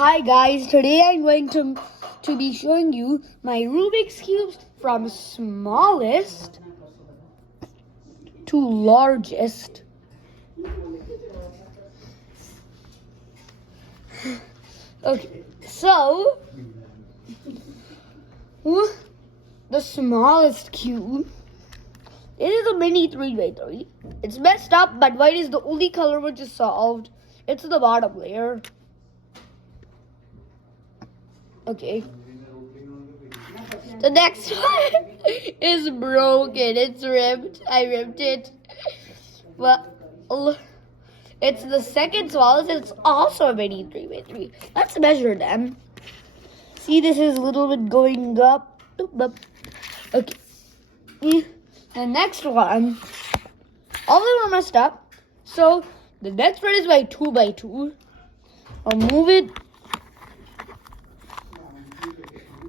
Hi guys, today I'm going to be showing you my Rubik's Cubes from smallest to largest. Okay, so the smallest cube, it is a mini 3x3. It's messed up, but white is the only color which is solved. It's the bottom layer. Okay. The next one is broken. It's ripped. I ripped it. Well, it's the second smallest. It's also a mini 3x3. Let's measure them. See, this is a little bit going up. Okay. The next one, all of them are messed up. So the next one is by 2x2. I'll move it.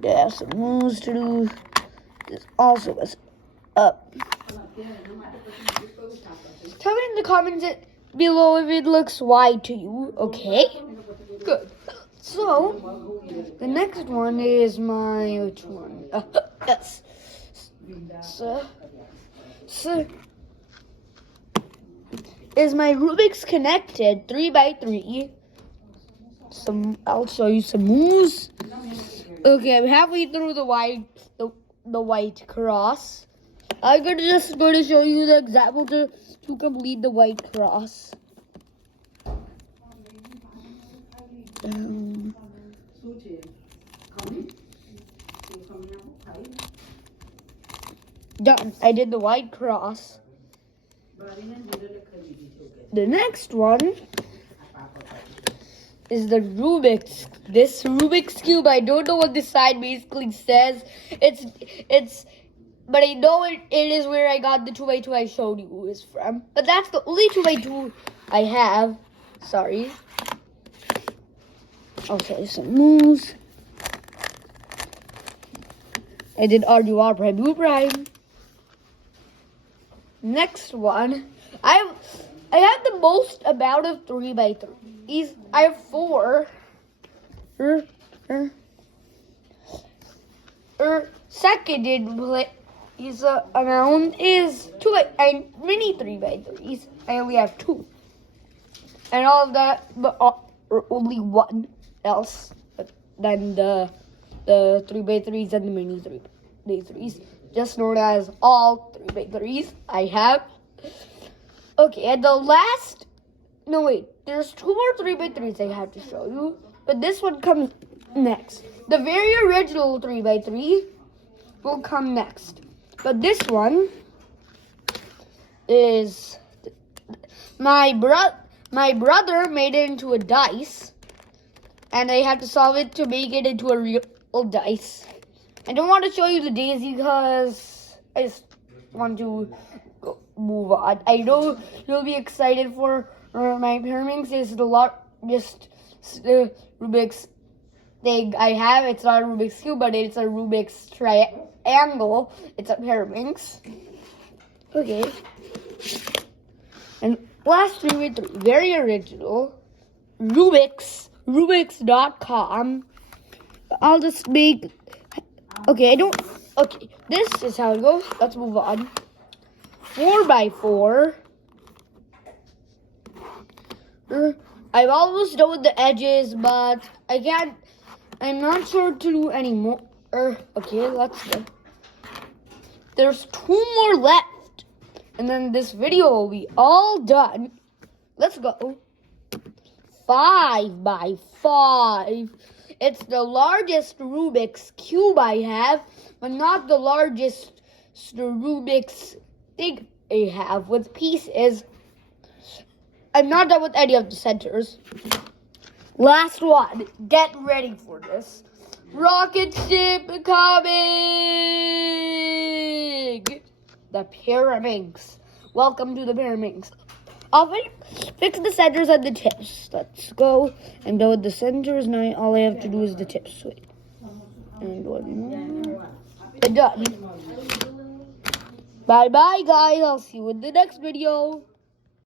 There are some moves to do. This also messed up. Tell me in the comments below if it looks wide to you. Okay? Good. So, the next one is which one? Yes. So, is my Rubik's Connected 3x3. I'll show you some moves. Okay, I'm halfway through the white cross. I'm just going to show you the example to complete the white cross. Done. I did the white cross. The next one is the Rubik's. This Rubik's Cube, I don't know what this side basically says. But I know it is where I got the 2x2 I showed you is from. But that's the only 2x2 I have. Sorry. I'll show you some moves. I did RUR Prime U Prime. Next one, I have the most amount of 3x3s. I have 4. Second in place amount is 2. Mini 3x3s. I only have 2, and all of that, but only one else than the 3x3s and the mini 3x3s. Just known as all 3x3s I have. Okay, and the last, no wait, there's 2 more 3x3s I have to show you, but this one comes next. The very original 3x3 will come next, but this one is my brother made it into a dice, and I had to solve it to make it into a real dice. I don't want to show you the daisy because I just want to move on. I know you'll be excited for my pairings. It's the largest Rubik's thing I have. It's not a Rubik's Cube, but it's a Rubik's triangle. It's a pairings. Okay. And last 3x3, very original. Rubik's.com. I'll just make. Okay, okay, this is how it goes. Let's move on. 4x4. I've almost done the edges, but I'm not sure to do any more. Okay, let's go. There's 2 more left, and then this video will be all done. Let's go. 5x5. It's the largest Rubik's Cube I have, but not the largest Rubik's thing I have with pieces. I'm not done with any of the centers. Last one. Get ready for this. Rocket ship coming! The Pyraminx. Welcome to the Pyraminx. I'll fix the centers and the tips. Let's go. I'm done with the centers. Now all I have to do is the tips. Wait. And one more. And done. Bye-bye, guys. I'll see you in the next video.